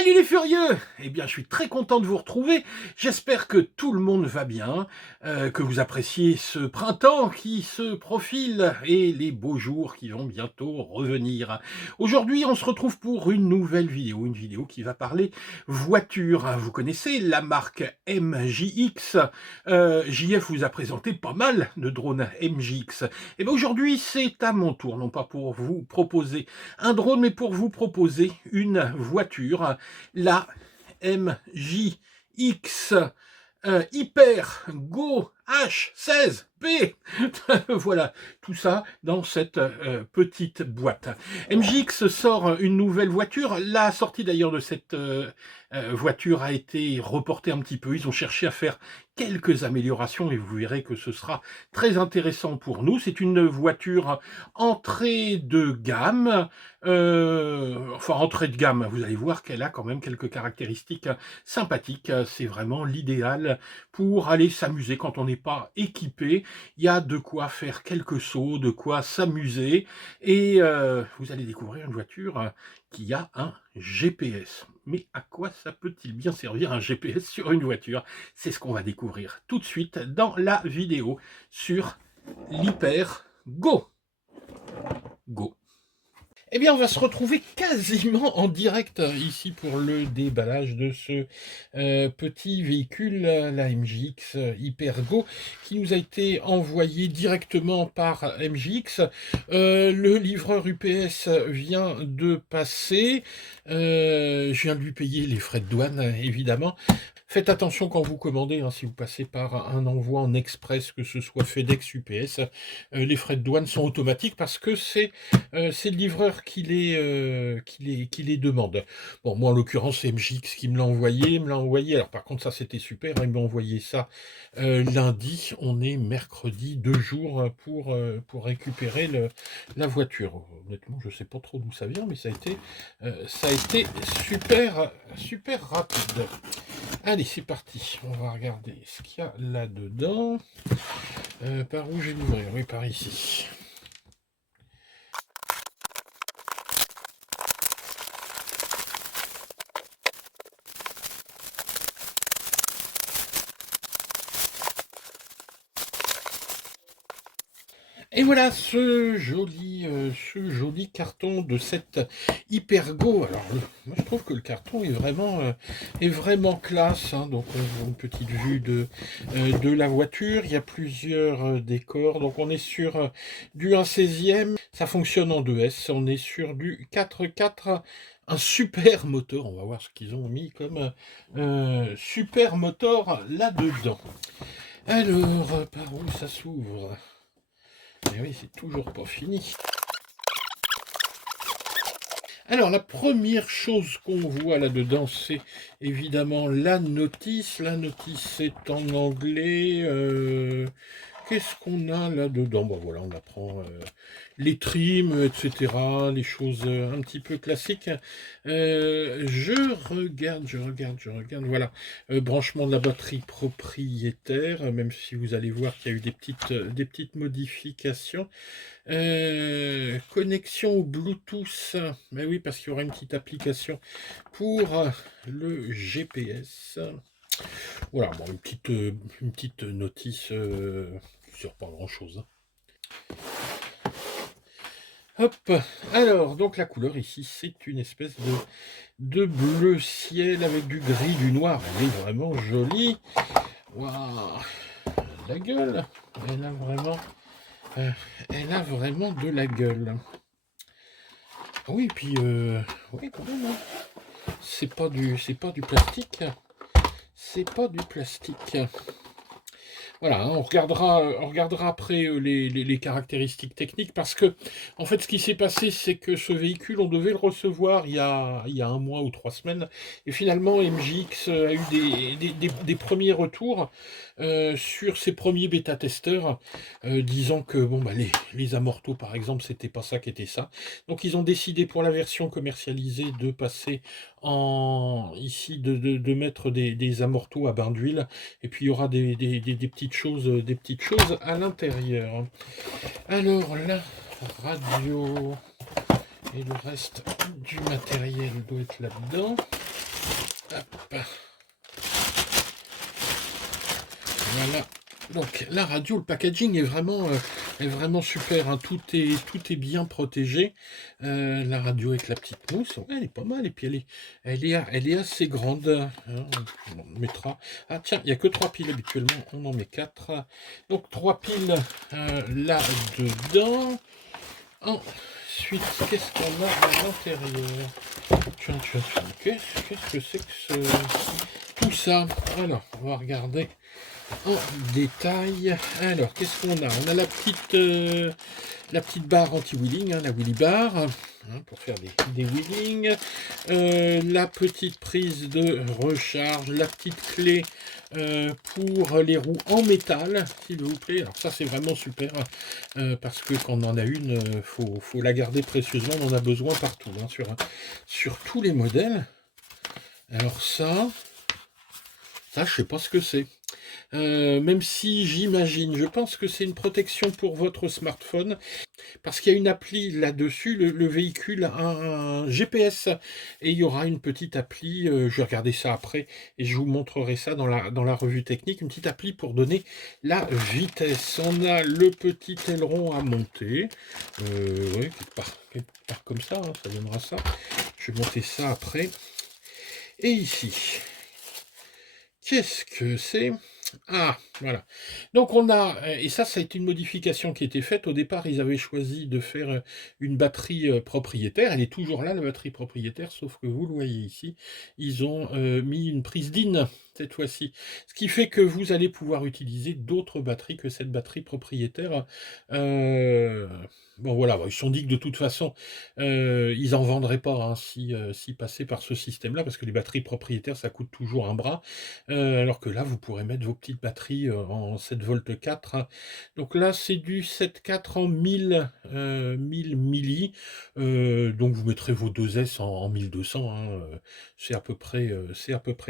Salut les furieux! Eh bien, je suis très content de vous retrouver. J'espère que tout le monde va bien, que vous appréciez ce printemps qui se profile et les beaux jours qui vont bientôt revenir. Aujourd'hui, on se retrouve pour une vidéo qui va parler voiture. Vous connaissez la marque MJX. JF vous a présenté pas mal de drones MJX. Et bien aujourd'hui, c'est à mon tour, non pas pour vous proposer un drone, mais pour vous proposer une voiture, la MJX Hyper Go H16P. Voilà, tout ça dans cette petite boîte. MJX sort une nouvelle voiture. La sortie d'ailleurs de cette voiture a été reportée un petit peu. Ils ont cherché à faire quelques améliorations et vous verrez que ce sera très intéressant pour nous. C'est une voiture entrée de gamme. Enfin, entrée de gamme, vous allez voir qu'elle a quand même quelques caractéristiques sympathiques. C'est vraiment l'idéal pour aller s'amuser quand on n'est pas équipé. Il y a de quoi faire quelques sauts, de quoi s'amuser. Et vous allez découvrir une voiture qui a un GPS. Mais à quoi ça peut-il bien servir un GPS sur une voiture? C'est ce qu'on va découvrir tout de suite dans la vidéo sur l'Hyper Go. Eh bien, on va se retrouver quasiment en direct ici pour le déballage de ce petit véhicule, la MJX Hypergo, qui nous a été envoyé directement par MJX. Le livreur UPS vient de passer. Je viens de lui payer les frais de douane, évidemment. Faites attention quand vous commandez, si vous passez par un envoi en express, que ce soit FedEx, UPS, les frais de douane sont automatiques parce que c'est le livreur qui les demande. Bon, moi en l'occurrence c'est MJX qui me l'a envoyé, alors par contre ça c'était super, il m'a envoyé ça lundi, on est mercredi, 2 jours pour récupérer la voiture. Honnêtement je sais pas trop d'où ça vient, mais ça a été super rapide. Allez, c'est parti. On va regarder ce qu'il y a là-dedans. Par où je vais l'ouvrir? Oui, par ici. Et voilà ce joli carton de cette Hypergo. Alors, moi je trouve que le carton est vraiment classe. Donc, on voit une petite vue de la voiture. Il y a plusieurs décors. Donc, on est sur du 1/16e. Ça fonctionne en 2S. On est sur du 4x4. Un super moteur. On va voir ce qu'ils ont mis comme super moteur là-dedans. Alors, par où ça s'ouvre? Mais oui, c'est toujours pas fini. Alors, la première chose qu'on voit là-dedans, c'est évidemment la notice. La notice est en anglais. Qu'est-ce qu'on a là-dedans? Bon, voilà, on apprend les trims, etc., les choses un petit peu classiques. Je regarde, voilà. Branchement de la batterie propriétaire, même si vous allez voir qu'il y a eu des petites modifications. Connexion au Bluetooth, mais oui, parce qu'il y aura une petite application pour le GPS. Voilà, bon, une petite notice sur pas grand chose. Hop, alors, donc la couleur ici, c'est une espèce de bleu ciel avec du gris, du noir. Elle est vraiment jolie. Waouh, la gueule, elle a vraiment de la gueule. Oui, puis oui, quand même. C'est pas du plastique. C'est pas du plastique. Voilà, on regardera après les caractéristiques techniques, parce que, en fait, ce qui s'est passé, c'est que ce véhicule, on devait le recevoir il y a 1 mois ou 3 semaines, et finalement, MJX a eu des premiers retours sur ses premiers bêta-testeurs, disant que bon, les amortos, par exemple, c'était pas ça qui était ça. Donc, ils ont décidé, pour la version commercialisée, de passer ici, de mettre des amortos à bain d'huile, et puis il y aura des petites choses à l'intérieur. Alors la radio et le reste du matériel doit être là-dedans. Hop. Voilà. Donc la radio, le packaging est vraiment super, hein. Tout est bien protégé. La radio avec la petite mousse, ouais, elle est pas mal. Et puis elle est assez grande, hein. On mettra. Ah tiens, il n'y a que 3 piles habituellement, on en met 4. Donc 3 piles là-dedans. Ensuite, qu'est-ce qu'on a à l'intérieur? Tiens, qu'est-ce que c'est que tout ça? Alors, on va regarder en détail. Alors, qu'est-ce qu'on a? On a la petite barre anti-wheeling, hein, la wheelie bar, hein, pour faire des wheelings. La petite prise de recharge, la petite clé pour les roues en métal, s'il vous plaît. Alors ça, c'est vraiment super, parce que quand on en a une, faut la garder précieusement. On en a besoin partout, hein, sur tous les modèles. Alors ça, je sais pas ce que c'est. Même si j'imagine, je pense que c'est une protection pour votre smartphone, parce qu'il y a une appli là-dessus, le véhicule a un GPS, et il y aura une petite appli, je vais regarder ça après, et je vous montrerai ça dans la revue technique, une petite appli pour donner la vitesse. On a le petit aileron à monter, ouais, quelque part comme ça, hein, ça donnera ça. Je vais monter ça après. Et ici, qu'est-ce que c'est? Ah, voilà. Donc on a, et ça a été une modification qui a été faite. Au départ, ils avaient choisi de faire une batterie propriétaire. Elle est toujours là, la batterie propriétaire, sauf que vous le voyez ici, ils ont mis une prise DIN cette fois-ci. Ce qui fait que vous allez pouvoir utiliser d'autres batteries que cette batterie propriétaire. Bon voilà, ils se sont dit que de toute façon, ils n'en vendraient pas, hein, si passaient par ce système-là, parce que les batteries propriétaires, ça coûte toujours un bras. Alors que là, vous pourrez mettre vos petites batteries en 7 v 4, hein. Donc là, c'est du 7,4 en 1000 milli. Donc vous mettrez vos 2S en 1200, hein. C'est à peu près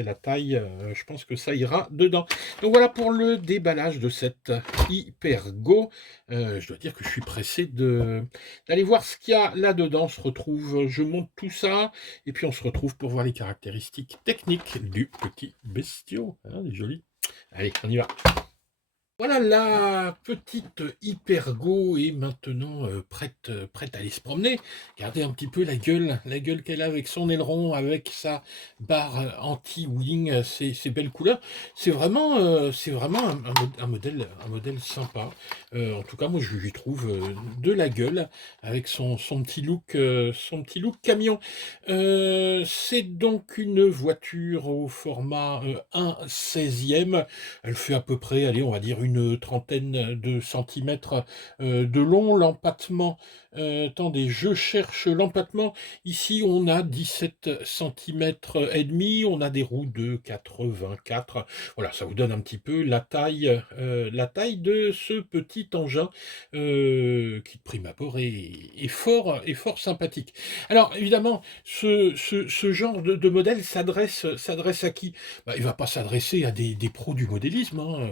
la taille. Je pense que ça ira dedans. Donc voilà pour le déballage de cette Hypergo. Je dois dire que je suis pressé d'aller voir ce qu'il y a là-dedans. On se retrouve, je monte tout ça, et puis on se retrouve pour voir les caractéristiques techniques du petit bestiau. Hein, il est joli. Allez, on y va. Voilà, la petite Hypergo est maintenant prête à aller se promener. Regardez un petit peu la gueule qu'elle a avec son aileron, avec sa barre anti-wing, ses belles couleurs. C'est vraiment un modèle sympa. En tout cas, moi, je lui trouve de la gueule avec son petit look camion. C'est donc une voiture au format 1/16e. Elle fait à peu près, allez, on va dire une trentaine de centimètres de long. L'empattement, attendez, je cherche l'empattement. Ici, on a 17 centimètres et demi. On a des roues de 84. Voilà, ça vous donne un petit peu la taille de ce petit engin qui, de prime abord, est fort sympathique. Alors, évidemment, ce genre de modèle s'adresse à qui? Il ne va pas s'adresser à des pros du modélisme, hein.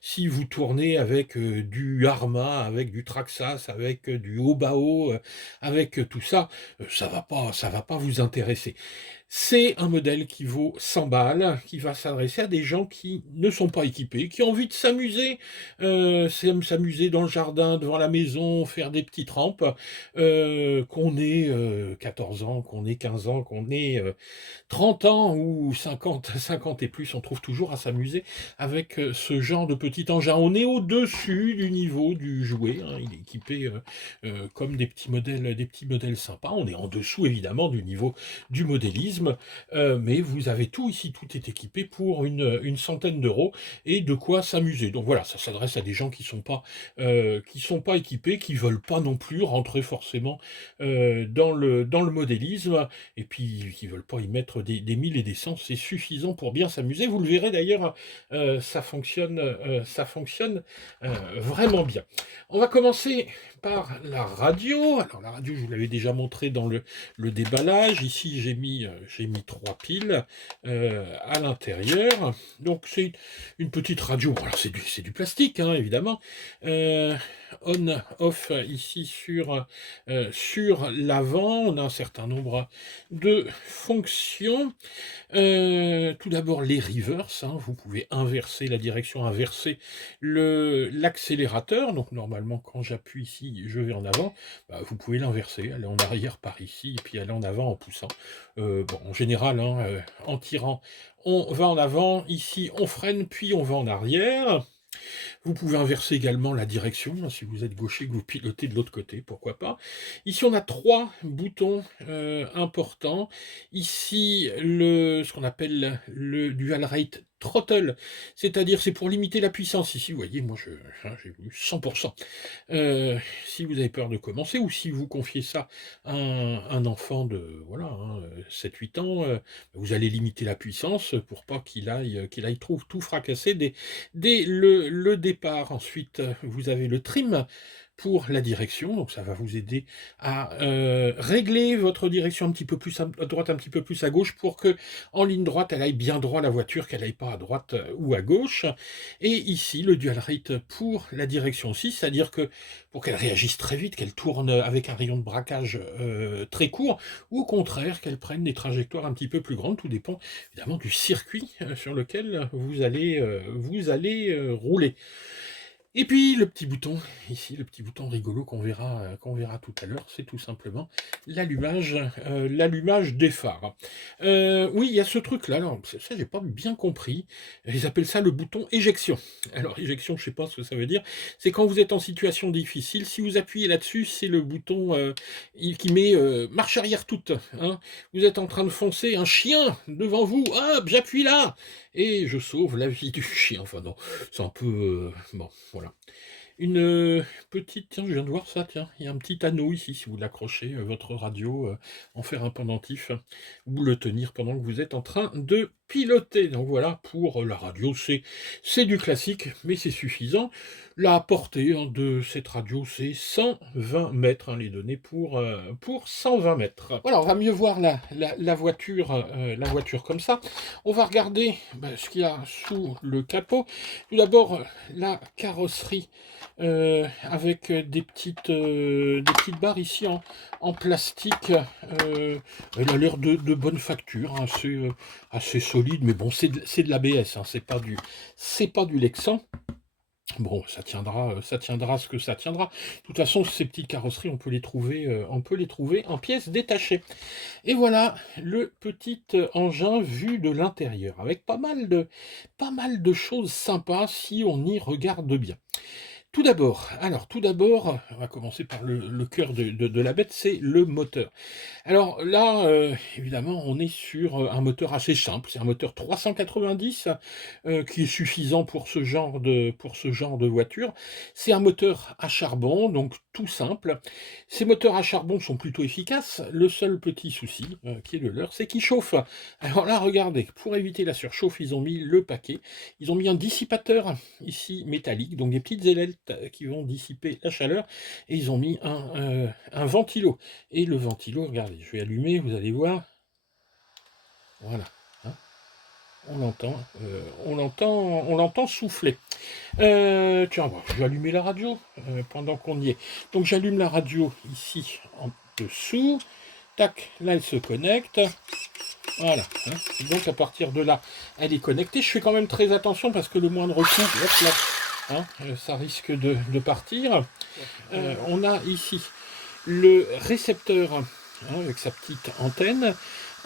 Si vous tournez avec du Arma, avec du Traxxas, avec du Obao, avec tout ça, ça va pas vous intéresser. C'est un modèle qui vaut 100 balles, qui va s'adresser à des gens qui ne sont pas équipés, qui ont envie de s'amuser, s'amuser dans le jardin, devant la maison, faire des petites rampes, qu'on ait 14 ans, qu'on ait 15 ans, qu'on ait 30 ans ou 50 et plus, on trouve toujours à s'amuser avec ce genre de petit engin. On est au-dessus du niveau du jouet, hein. Il est équipé comme des petits modèles sympas. On est en dessous évidemment du niveau du modélisme, mais vous avez tout ici, tout est équipé pour une centaine d'euros et de quoi s'amuser. Donc voilà, ça s'adresse à des gens qui sont pas équipés, qui veulent pas non plus rentrer forcément dans le modélisme, et puis qui veulent pas y mettre des 1000 et des cents. C'est suffisant pour bien s'amuser. Vous le verrez d'ailleurs, ça fonctionne vraiment bien. On va commencer par la radio. Alors la radio, je vous l'avais déjà montré dans le déballage. Ici, j'ai mis j'ai mis 3 piles à l'intérieur. Donc c'est une petite radio, alors c'est du plastique, hein, évidemment. On-off ici sur l'avant, on a un certain nombre de fonctions. Tout d'abord les reverse, hein, vous pouvez inverser la direction, inverser l'accélérateur. Donc normalement quand j'appuie ici, je vais en avant. Bah, vous pouvez l'inverser, aller en arrière par ici, et puis aller en avant en poussant. Bon, en général, hein, en tirant, on va en avant. Ici, on freine, puis on va en arrière. Vous pouvez inverser également la direction, hein, si vous êtes gaucher, que vous pilotez de l'autre côté, pourquoi pas. Ici, on a 3 boutons importants. Ici, ce qu'on appelle le dual rate throttle, c'est-à-dire c'est pour limiter la puissance. Ici, vous voyez, moi j'ai voulu 100%. Si vous avez peur de commencer, ou si vous confiez ça à un enfant de voilà, hein, 7-8 ans, vous allez limiter la puissance pour pas qu'il aille tout fracasser dès le départ. Ensuite, vous avez le trim pour la direction, donc ça va vous aider à régler votre direction un petit peu plus à droite, un petit peu plus à gauche, pour que en ligne droite, elle aille bien droit la voiture, qu'elle aille pas à droite ou à gauche. Et ici, le dual rate pour la direction aussi, c'est-à-dire que pour qu'elle réagisse très vite, qu'elle tourne avec un rayon de braquage très court, ou au contraire, qu'elle prenne des trajectoires un petit peu plus grandes, tout dépend évidemment du circuit sur lequel vous allez rouler. Et puis le petit bouton, ici, le petit bouton rigolo qu'on verra tout à l'heure, c'est tout simplement l'allumage des phares. Oui, il y a ce truc-là, alors ça j'ai pas bien compris, ils appellent ça le bouton éjection. Alors éjection, je sais pas ce que ça veut dire, c'est quand vous êtes en situation difficile, si vous appuyez là-dessus, c'est le bouton qui met marche arrière toute. Hein. Vous êtes en train de foncer, un chien devant vous, hop, j'appuie là, et je sauve la vie du chien. Enfin non, c'est un peu... bon, voilà. Une petite... Tiens, je viens de voir ça, tiens. Il y a un petit anneau ici, si vous l'accrochez, votre radio, en faire un pendentif, ou le tenir pendant que vous êtes en train de piloter. Donc voilà, pour la radio, c'est du classique, mais c'est suffisant. La portée de cette radio, c'est 120 mètres, hein, les données pour 120 mètres. Voilà, on va mieux voir la voiture comme ça. On va regarder ce qu'il y a sous le capot. Tout d'abord, la carrosserie avec des petites barres ici en plastique. Elle a l'air de bonne facture, hein, assez solide, mais bon, c'est de l'ABS, hein, c'est pas du Lexan. Bon, ça tiendra ce que ça tiendra. De toute façon, ces petites carrosseries, on peut les trouver en pièces détachées. Et voilà le petit engin vu de l'intérieur, avec pas mal de choses sympas si on y regarde bien. Tout d'abord, on va commencer par le cœur de la bête, c'est le moteur. Alors là, évidemment, on est sur un moteur assez simple. C'est un moteur 390 qui est suffisant pour ce genre de voiture. C'est un moteur à charbon, donc tout simple. Ces moteurs à charbon sont plutôt efficaces. Le seul petit souci qui est le leur, c'est qu'ils chauffent. Alors là, regardez, pour éviter la surchauffe, ils ont mis le paquet. Ils ont mis un dissipateur ici métallique, donc des petites ailettes qui vont dissiper la chaleur. Et ils ont mis un ventilo. Et le ventilo, regardez, je vais allumer, vous allez voir. Voilà. Hein, on l'entend souffler. Tiens, bon, je vais allumer la radio pendant qu'on y est. Donc j'allume la radio ici en dessous. Tac, là elle se connecte. Voilà. Hein, et donc à partir de là, elle est connectée. Je fais quand même très attention parce que le moindre coup, hop là, hein, ça risque de partir. On a ici le récepteur, hein, avec sa petite antenne,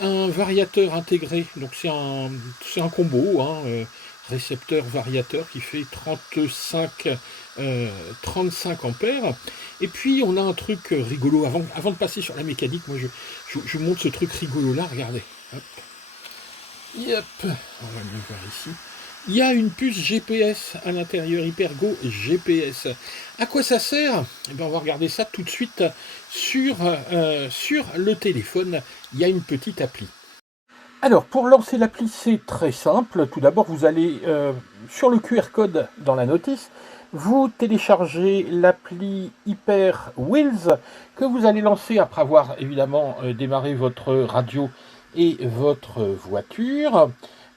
un variateur intégré, donc c'est un combo, hein, récepteur variateur qui fait 35 ampères. Et puis on a un truc rigolo, avant de passer sur la mécanique, moi je vous montre ce truc rigolo là, regardez. Hop. Yep. On va le voir ici. Il y a une puce GPS à l'intérieur, Hypergo GPS. À quoi ça sert? Eh bien, on va regarder ça tout de suite sur le téléphone. Il y a une petite appli. Alors, pour lancer l'appli, c'est très simple. Tout d'abord, vous allez sur le QR code dans la notice. Vous téléchargez l'appli Hyper Wheels que vous allez lancer après avoir évidemment démarré votre radio et votre voiture.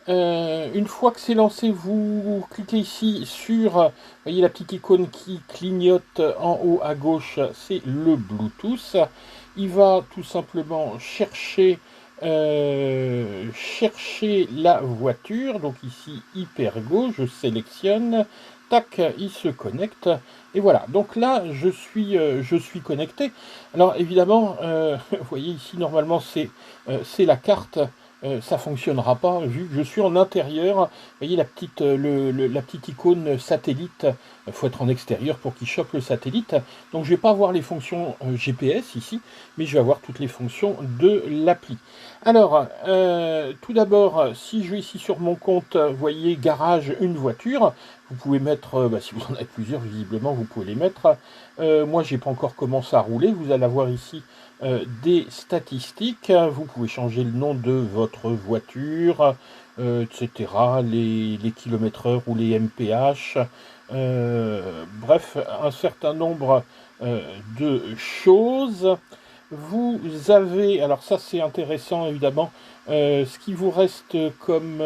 Une fois que c'est lancé, vous cliquez ici sur, vous voyez la petite icône qui clignote en haut à gauche, c'est le Bluetooth. Il va tout simplement chercher la voiture, donc ici Hypergo, je sélectionne, tac, il se connecte, et voilà, donc là je suis connecté. Alors évidemment, vous voyez ici normalement c'est la carte. Ça fonctionnera pas vu que je suis en intérieur. Vous voyez la petite icône satellite. Il faut être en extérieur pour qu'il chope le satellite. Donc je vais pas avoir les fonctions GPS ici, mais je vais avoir toutes les fonctions de l'appli. Alors, tout d'abord, si je vais ici sur mon compte, vous voyez garage une voiture. Vous pouvez mettre, si vous en avez plusieurs, visiblement vous pouvez les mettre. Moi, j'ai pas encore commencé à rouler. Vous allez avoir ici des statistiques. Vous pouvez changer le nom de votre voiture, etc. Les kilomètres-heure ou les mph. Bref, un certain nombre de choses. Vous avez, alors ça c'est intéressant évidemment, ce qui vous reste comme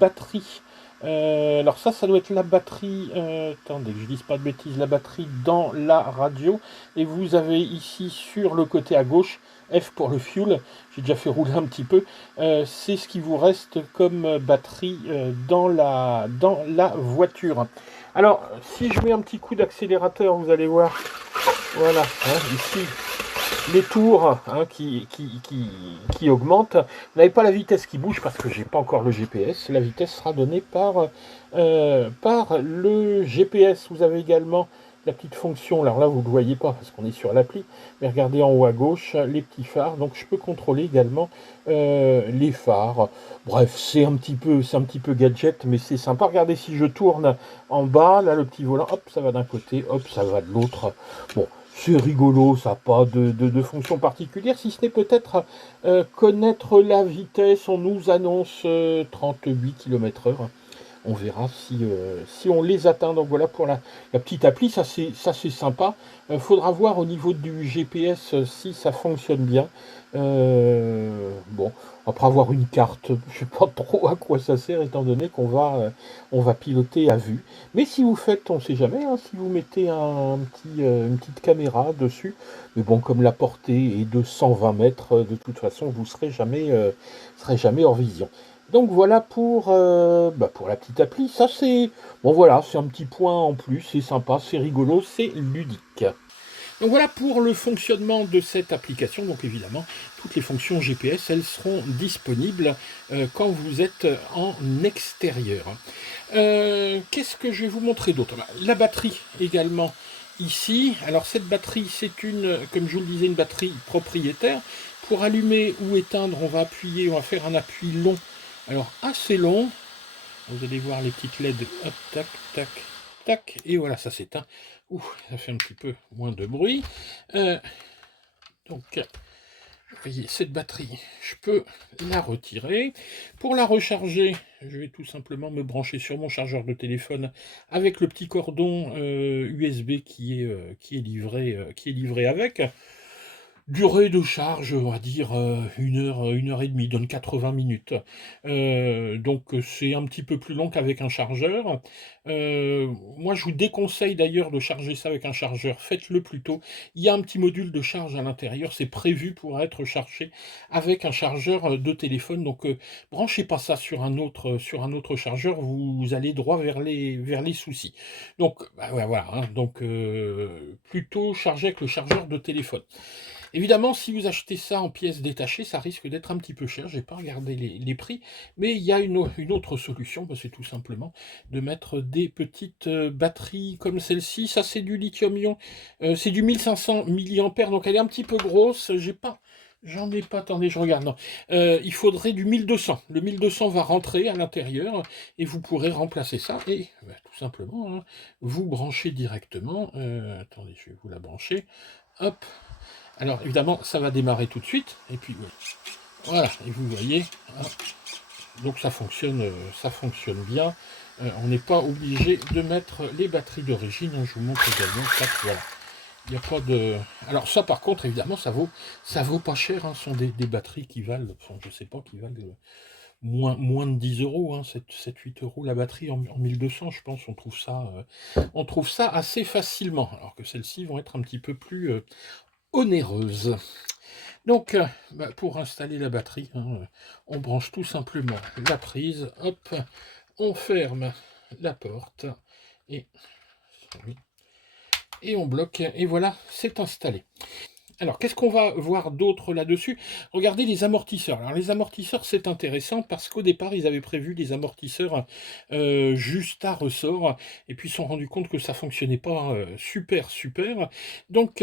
batterie. Alors ça doit être la batterie, attendez que je dise pas de bêtises, la batterie dans la radio. Et vous avez ici sur le côté à gauche, F pour le fuel, j'ai déjà fait rouler un petit peu, c'est ce qui vous reste comme batterie dans la voiture. Alors, si je mets un petit coup d'accélérateur, vous allez voir, voilà, hein, ici, les tours hein, qui augmentent. Vous n'avez pas la vitesse qui bouge parce que j'ai pas encore le GPS. La vitesse sera donnée par le GPS. Vous avez également la petite fonction. Alors là, vous ne le voyez pas parce qu'on est sur l'appli. Mais regardez en haut à gauche, les petits phares. Donc je peux contrôler également les phares. Bref, c'est un petit peu gadget, mais c'est sympa. Regardez si je tourne en bas, là le petit volant, hop, ça va d'un côté, hop, ça va de l'autre. Bon, c'est rigolo, ça n'a pas de fonction particulière, si ce n'est peut-être connaître la vitesse. On nous annonce 38 km/h. On verra si on les atteint. Donc voilà pour la petite appli, ça c'est sympa. Faudra voir au niveau du GPS si ça fonctionne bien. Bon, après avoir une carte, je sais pas trop à quoi ça sert étant donné qu'on on va piloter à vue. Mais si vous faites, on ne sait jamais, hein, si vous mettez une petite caméra dessus, mais bon, comme la portée est de 120 mètres, de toute façon, vous serez jamais hors vision. Donc voilà pour la petite appli. Ça c'est bon, voilà, c'est un petit point en plus, c'est sympa, c'est rigolo, c'est ludique. Donc voilà pour le fonctionnement de cette application. Donc évidemment, toutes les fonctions GPS, elles seront disponibles quand vous êtes en extérieur. Qu'est-ce que je vais vous montrer d'autre? La batterie également ici. Alors cette batterie, c'est comme je vous le disais, une batterie propriétaire. Pour allumer ou éteindre, on va faire un appui long. Alors assez long. Vous allez voir les petites LED. Hop, tac, tac, tac. Et voilà, ça s'éteint. Ouh, ça fait un petit peu moins de bruit. Donc, vous voyez, cette batterie, je peux la retirer. Pour la recharger, je vais tout simplement me brancher sur mon chargeur de téléphone avec le petit cordon USB qui est livré avec. Durée de charge, on va dire 1 heure et demie, donne 80 minutes. Donc c'est un petit peu plus long qu'avec un chargeur. Moi je vous déconseille d'ailleurs de charger ça avec un chargeur, faites-le plutôt. Il y a un petit module de charge à l'intérieur, c'est prévu pour être chargé avec un chargeur de téléphone. Donc branchez pas ça sur un autre chargeur, vous allez droit vers les soucis. Donc ouais, voilà, hein, donc plutôt charger avec le chargeur de téléphone. Évidemment, si vous achetez ça en pièces détachées, ça risque d'être un petit peu cher. Je n'ai pas regardé les prix, mais il y a une autre solution, c'est tout simplement de mettre des petites batteries comme celle-ci. Ça, c'est du lithium-ion, c'est du 1500 mAh, donc elle est un petit peu grosse. J'en ai pas, attendez, je regarde. Non. Il faudrait du 1200. Le 1200 va rentrer à l'intérieur et vous pourrez remplacer ça et tout simplement, hein, vous branchez directement. Attendez, je vais vous la brancher. Hop. Alors évidemment, ça va démarrer tout de suite. Et puis voilà, et vous voyez, hein, donc ça fonctionne bien. On n'est pas obligé de mettre les batteries d'origine. Je vous montre également ça. Voilà. Il n'y a pas de... Alors ça, par contre, évidemment, ça vaut pas cher. Hein. Ce sont des batteries qui valent, enfin, je sais pas, qui valent moins de 10 euros, hein, 7-8 euros la batterie en 1200, je pense. On trouve ça assez facilement. Alors que celles-ci vont être un petit peu plus onéreuses. Donc, pour installer la batterie, hein, on branche tout simplement la prise. Hop, on ferme la porte et on bloque. Et voilà, c'est installé. Alors, qu'est-ce qu'on va voir d'autre là-dessus? Regardez les amortisseurs. Alors, les amortisseurs, c'est intéressant parce qu'au départ, ils avaient prévu des amortisseurs juste à ressort, et puis ils se sont rendus compte que ça fonctionnait pas super. Donc,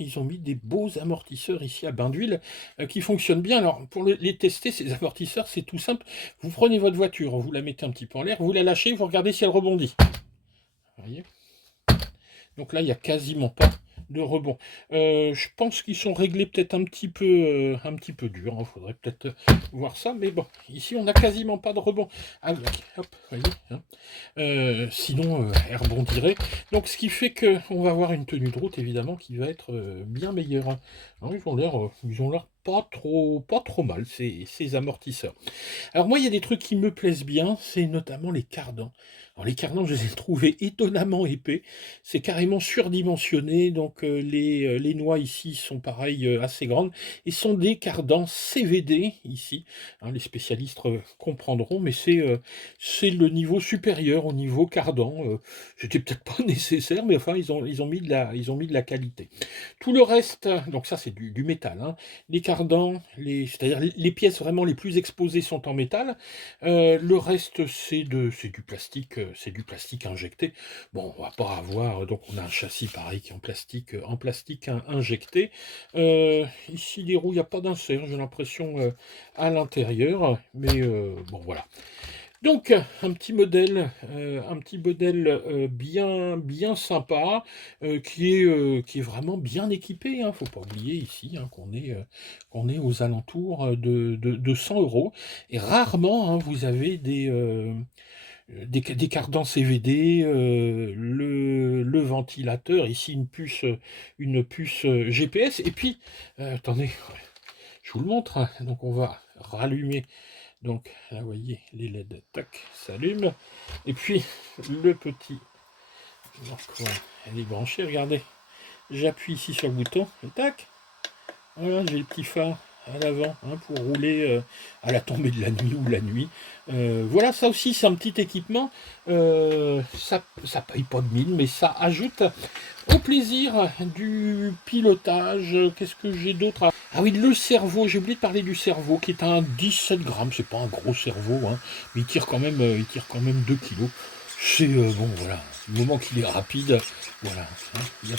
ils ont mis des beaux amortisseurs ici à bain d'huile qui fonctionnent bien. Alors, pour les tester, ces amortisseurs, c'est tout simple. Vous prenez votre voiture, vous la mettez un petit peu en l'air, vous la lâchez, vous regardez si elle rebondit. Vous voyez? Donc là, il n'y a quasiment pas de rebond. Je pense qu'ils sont réglés peut-être un petit peu dur. Il faudrait peut-être voir ça. Mais bon, ici, on n'a quasiment pas de rebond. Avec, hop, voyez, hein. Sinon, elle rebondirait. Donc, ce qui fait qu'on va avoir une tenue de route, évidemment, qui va être bien meilleure. Hein. Alors, ils ont l'air pas trop mal, ces amortisseurs. Alors moi, il y a des trucs qui me plaisent bien, c'est notamment les cardans. Alors les cardans, je les ai trouvés étonnamment épais, c'est carrément surdimensionné, donc les noix ici sont pareil assez grandes, et sont des cardans CVD ici. Hein, les spécialistes comprendront, mais c'est le niveau supérieur au niveau cardan. C'était peut-être pas nécessaire, mais enfin ils ont mis de la qualité. Tout le reste, donc ça c'est du métal, hein. Les cardans, c'est-à-dire les pièces vraiment les plus exposées sont en métal. Le reste, c'est du plastique injecté. Bon, on va pas avoir, donc on a un châssis pareil qui est en plastique injecté. Ici, les roues, il n'y a pas d'insert, j'ai l'impression, à l'intérieur. Mais bon, voilà. Donc, un petit modèle bien sympa, qui est vraiment bien équipé. Hein. Faut pas oublier ici hein, qu'on est aux alentours de 100 euros. Et rarement, hein, vous avez des cardans CVD, le ventilateur, ici une puce GPS. Et puis, attendez, je vous le montre. Hein. Donc, on va rallumer. Donc là, vous voyez, les LED, tac, s'allument. Et puis, le petit... Donc voilà, elle est branchée, regardez. J'appuie ici sur le bouton, et tac. Voilà, j'ai le petit phare à l'avant hein, pour rouler à la tombée de la nuit ou la nuit. Voilà, ça aussi, c'est un petit équipement. Ça paye pas de mine, mais ça ajoute au plaisir du pilotage. Qu'est-ce que j'ai d'autre? Ah oui, le cerveau, j'ai oublié de parler du cerveau, qui est un 17 grammes, c'est pas un gros cerveau, hein, mais il tire quand même 2 kilos. C'est bon, voilà, du moment qu'il est rapide, voilà, il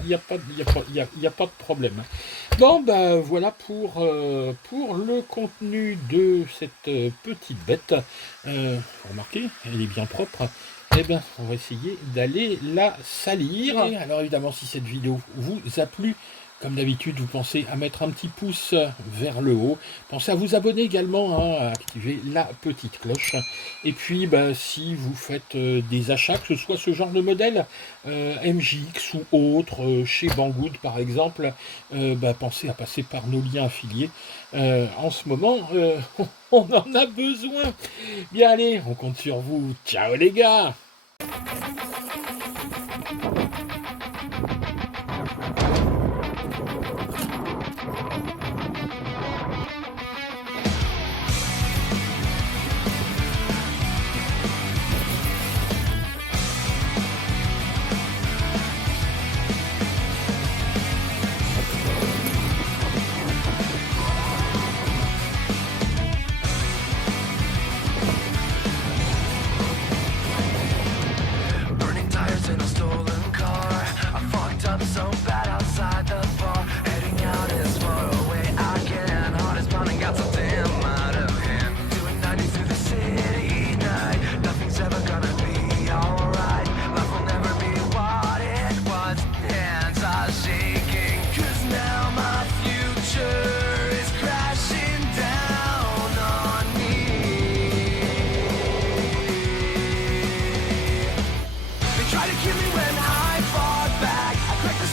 n'y a pas de problème. Bon, bah voilà pour le contenu de cette petite bête. Vous remarquez, elle est bien propre. Eh bien, on va essayer d'aller la salir. Et alors évidemment, si cette vidéo vous a plu, comme d'habitude, vous pensez à mettre un petit pouce vers le haut. Pensez à vous abonner également, hein, à activer la petite cloche. Et puis, bah, si vous faites des achats, que ce soit ce genre de modèle, MJX ou autre, chez Banggood par exemple, pensez à passer par nos liens affiliés. En ce moment, on en a besoin. Bien allez, on compte sur vous. Ciao les gars! Try to kill me when I fought back. I cracked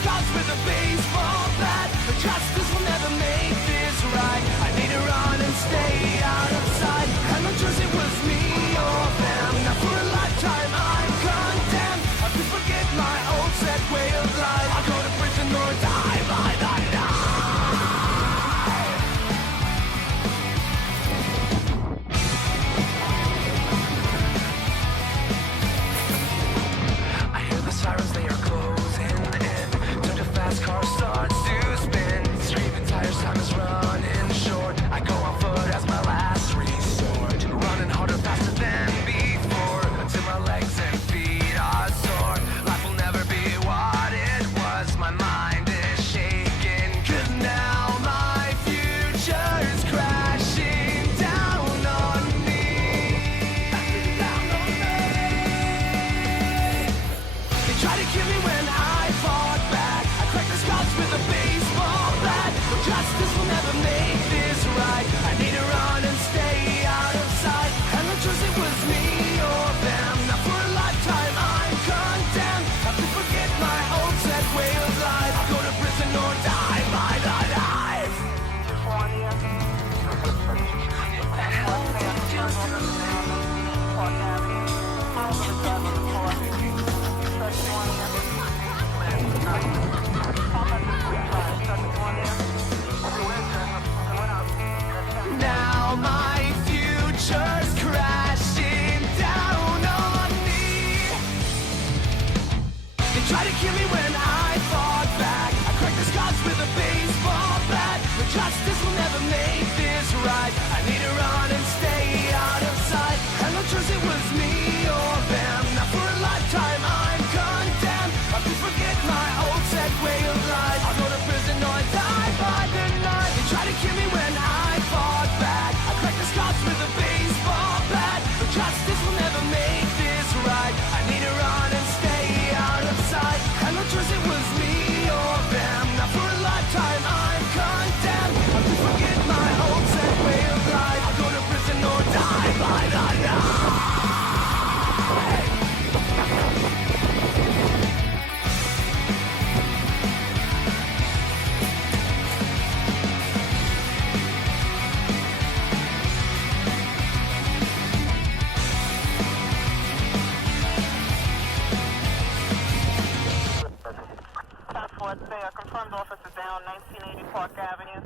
tried to kill me when I fought back. I cracked the scars with a baseball bat. But justice will never make this right. I need to run and stay out of sight. And no choice, it was me or them. Now for a lifetime I'm condemned. I have to forget my old set way of life. I'll go to prison or die by the night. They tried to kill me when I fought back. I cracked the scars with a baseball bat. But justice will never make this right. I need to run and stay out of sight. And no choice, it was me or them. Now for a lifetime I'm condemned. I have to forget my old set way of life. I'll go to prison or die by the night. Confirmed officer down 1980 Park Avenue.